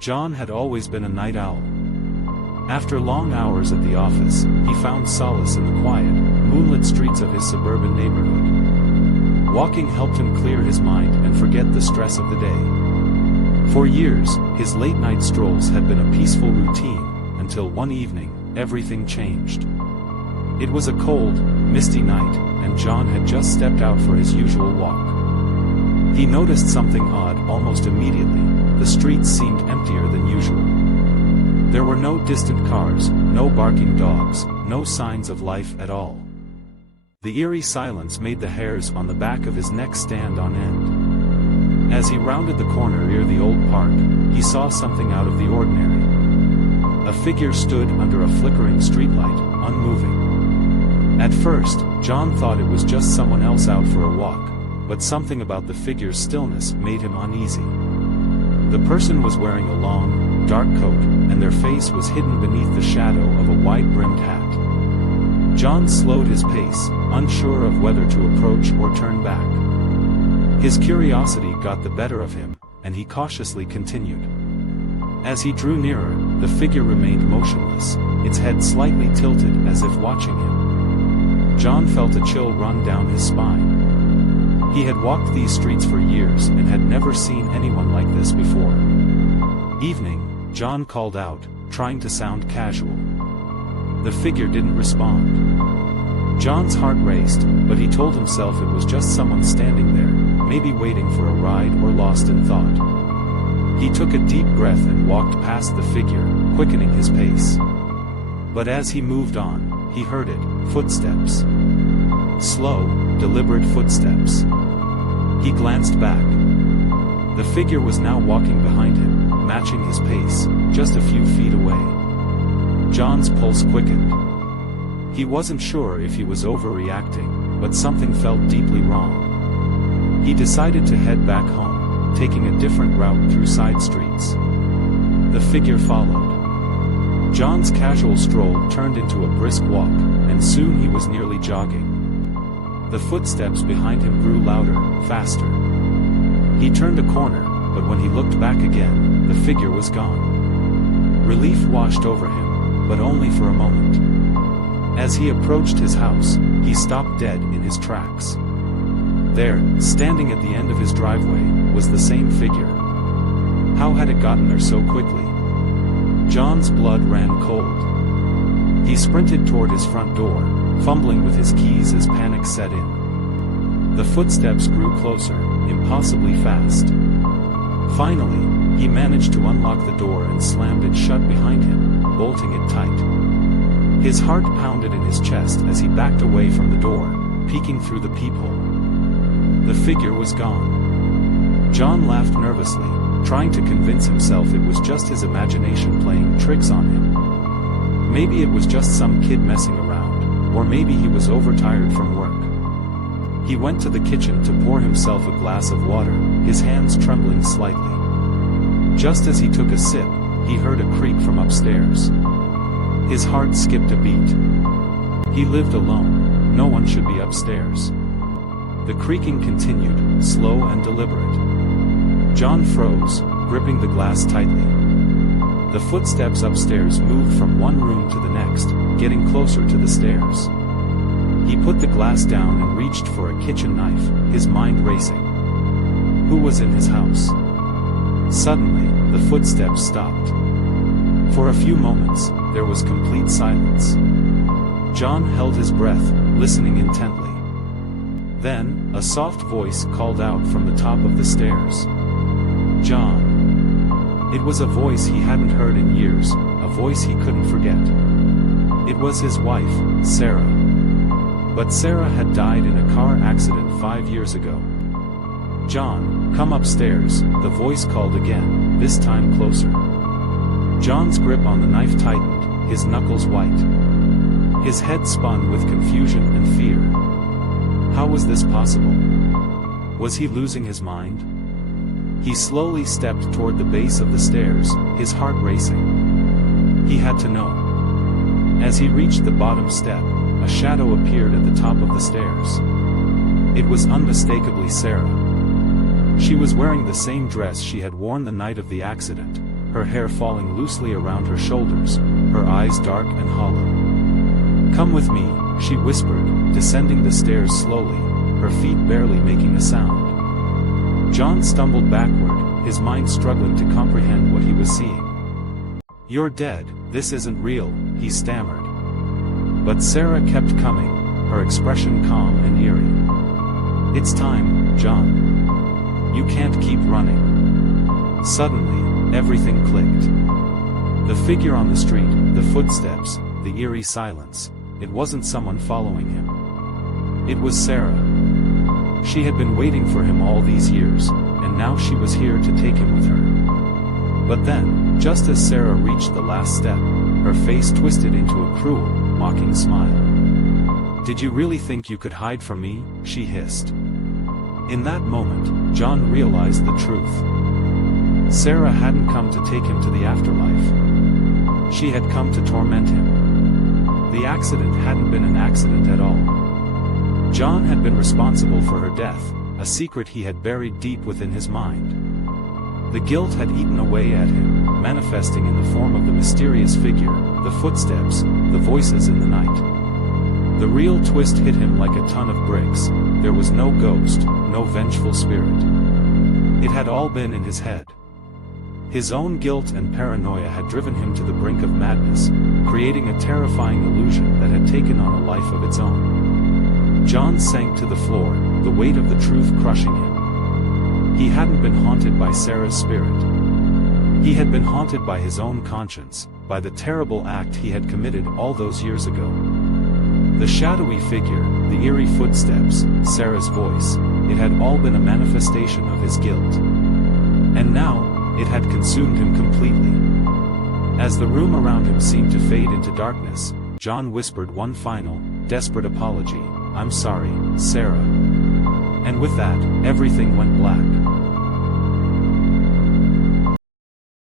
John had always been a night owl. After long hours at the office, he found solace in the quiet, moonlit streets of his suburban neighborhood. Walking helped him clear his mind and forget the stress of the day. For years, his late-night strolls had been a peaceful routine, until one evening, everything changed. It was a cold, misty night, and John had just stepped out for his usual walk. He noticed something odd almost immediately. The streets seemed emptier than usual. There were no distant cars, no barking dogs, no signs of life at all. The eerie silence made the hairs on the back of his neck stand on end. As he rounded the corner near the old park, he saw something out of the ordinary. A figure stood under a flickering streetlight, unmoving. At first, John thought it was just someone else out for a walk, but something about the figure's stillness made him uneasy. The person was wearing a long, dark coat, and their face was hidden beneath the shadow of a wide-brimmed hat. John slowed his pace, unsure of whether to approach or turn back. His curiosity got the better of him, and he cautiously continued. As he drew nearer, the figure remained motionless, its head slightly tilted as if watching him. John felt a chill run down his spine. He had walked these streets for years and had never seen anyone like this before. "Evening," John called out, trying to sound casual. The figure didn't respond. John's heart raced, but he told himself it was just someone standing there, maybe waiting for a ride or lost in thought. He took a deep breath and walked past the figure, quickening his pace. But as he moved on, he heard it, footsteps. Slow, deliberate footsteps. He glanced back. The figure was now walking behind him, matching his pace, just a few feet away. John's pulse quickened. He wasn't sure if he was overreacting, but something felt deeply wrong. He decided to head back home, taking a different route through side streets. The figure followed. John's casual stroll turned into a brisk walk, and soon he was nearly jogging. The footsteps behind him grew louder, faster. He turned a corner, but when he looked back again, the figure was gone. Relief washed over him, but only for a moment. As he approached his house, he stopped dead in his tracks. There, standing at the end of his driveway, was the same figure. How had it gotten there so quickly? John's blood ran cold. He sprinted toward his front door, fumbling with his keys as panic set in. The footsteps grew closer, impossibly fast. Finally, he managed to unlock the door and slammed it shut behind him, bolting it tight. His heart pounded in his chest as he backed away from the door, peeking through the peephole. The figure was gone. John laughed nervously, trying to convince himself it was just his imagination playing tricks on him. Maybe it was just some kid messing around, or maybe he was overtired from work. He went to the kitchen to pour himself a glass of water, his hands trembling slightly. Just as he took a sip, he heard a creak from upstairs. His heart skipped a beat. He lived alone, no one should be upstairs. The creaking continued, slow and deliberate. John froze, gripping the glass tightly. The footsteps upstairs moved from one room to the next, getting closer to the stairs. He put the glass down and reached for a kitchen knife, his mind racing. Who was in his house? Suddenly, the footsteps stopped. For a few moments, there was complete silence. John held his breath, listening intently. Then, a soft voice called out from the top of the stairs. "John." It was a voice he hadn't heard in years, a voice he couldn't forget. It was his wife, Sarah. But Sarah had died in a car accident 5 years ago. "John, come upstairs," the voice called again, this time closer. John's grip on the knife tightened, his knuckles white. His head spun with confusion and fear. How was this possible? Was he losing his mind? He slowly stepped toward the base of the stairs, his heart racing. He had to know. As he reached the bottom step, a shadow appeared at the top of the stairs. It was unmistakably Sarah. She was wearing the same dress she had worn the night of the accident, her hair falling loosely around her shoulders, her eyes dark and hollow. "Come with me," she whispered, descending the stairs slowly, her feet barely making a sound. John stumbled backward, his mind struggling to comprehend what he was seeing. "You're dead, this isn't real," he stammered. But Sarah kept coming, her expression calm and eerie. "It's time, John. You can't keep running." Suddenly, everything clicked. The figure on the street, the footsteps, the eerie silence. It wasn't someone following him. It was Sarah. She had been waiting for him all these years, and now she was here to take him with her. But then, just as Sarah reached the last step, her face twisted into a cruel, mocking smile. "Did you really think you could hide from me?" she hissed. In that moment, John realized the truth. Sarah hadn't come to take him to the afterlife. She had come to torment him. The accident hadn't been an accident at all. John had been responsible for her death, a secret he had buried deep within his mind. The guilt had eaten away at him, manifesting in the form of the mysterious figure, the footsteps, the voices in the night. The real twist hit him like a ton of bricks. There was no ghost, no vengeful spirit. It had all been in his head. His own guilt and paranoia had driven him to the brink of madness, creating a terrifying illusion that had taken on a life of its own. John sank to the floor, the weight of the truth crushing him. He hadn't been haunted by Sarah's spirit. He had been haunted by his own conscience, by the terrible act he had committed all those years ago. The shadowy figure, the eerie footsteps, Sarah's voice, it had all been a manifestation of his guilt. And now, it had consumed him completely. As the room around him seemed to fade into darkness, John whispered one final, desperate apology. "I'm sorry, Sarah." And with that, everything went black.